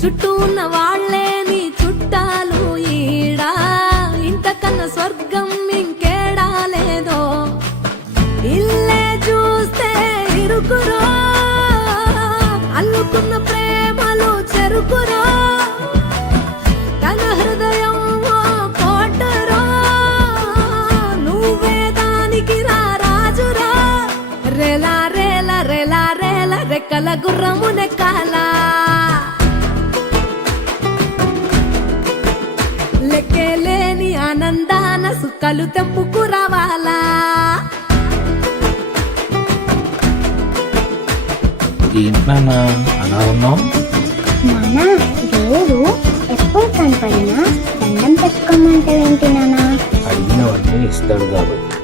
చుట్టూ ఉన్న వాళ్ళే నీ చుట్టాలు ఈడా, ఇంతకన్నా స్వర్గం ఇంకేడా లేదో. ఇల్లే చూస్తే ఇరుకురో, అల్లుకున్న ప్రేమలు చెరుకురో, తన హృదయం ఓ కోటరో, నువ్వే దానికి రా రాజురా. రేలా రేలా రేలా రేలా రెక్కల గుర్రము నెక్కాలా, లెక్కేలేని ఆనందాన సుక్కలు తెంపుకు రావాలా. ఏంటన్నా అలా ఉన్నావు? నానా, దేవుడు ఎప్పుడు కనపడినా దండం పెట్టుకోమంటావేంటి నానా? అడిగినవన్నీ ఇస్తాడు కాబట్టి.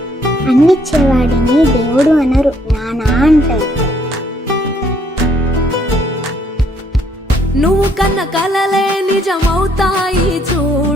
అన్నిచ్చేవాడిని దేవుడు అనరు, నానా అంటారు. నువ్వు కన్న కలలే నిజమవుతాయి చూడు.